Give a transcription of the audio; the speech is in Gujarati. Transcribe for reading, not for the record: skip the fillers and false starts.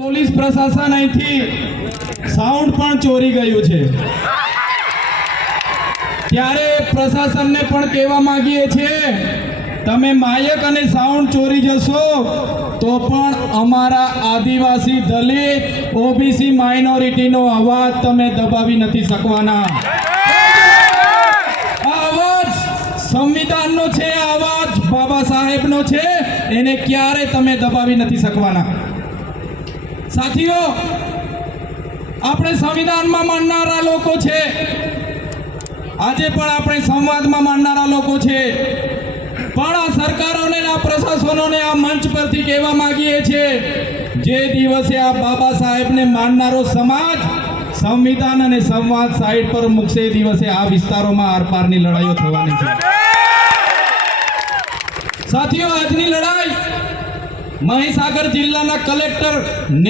પોલીસ પ્રશાસન અહીંથી સાઉન્ડ પણ ચોરી ગયું છે, ત્યારે પ્રશાસનને પણ કહેવા માંગીએ છીએ, તમે માયક અને સાઉન્ડ ચોરી જશો તો પણ અમારા આદિવાસી, દલિત, ઓબીસી માઇનોરિટીનો અવાજ તમે દબાવી નથી શકવાના. આ અવાજ સંવિધાનનો છે, આ અવાજ બાબા સાહેબનો છે, એને ક્યારે તમે દબાવી નથી શકવાના. સાથીઓ, આપણે સંવિધાનમાં માનનારા લોકો છે, આજે પણ આપણે સંવાદમાં માનનારા લોકો છે, પણ આ સરકારોને, આ પ્રશાસનોને આ મંચ પરથી કહેવા માંગીએ છીએ, જે દિવસે આ બાબા સાહેબને માનનારો સમાજ સંવિધાન અને સંવાદ સાઈડ પર મૂકશે, એ દિવસે આ વિસ્તારોમાં આરપારની લડાઈઓ થવાની છે. સાથીઓ, આજની લડાઈ મહીસાગર જિલ્લાના કલેક્ટર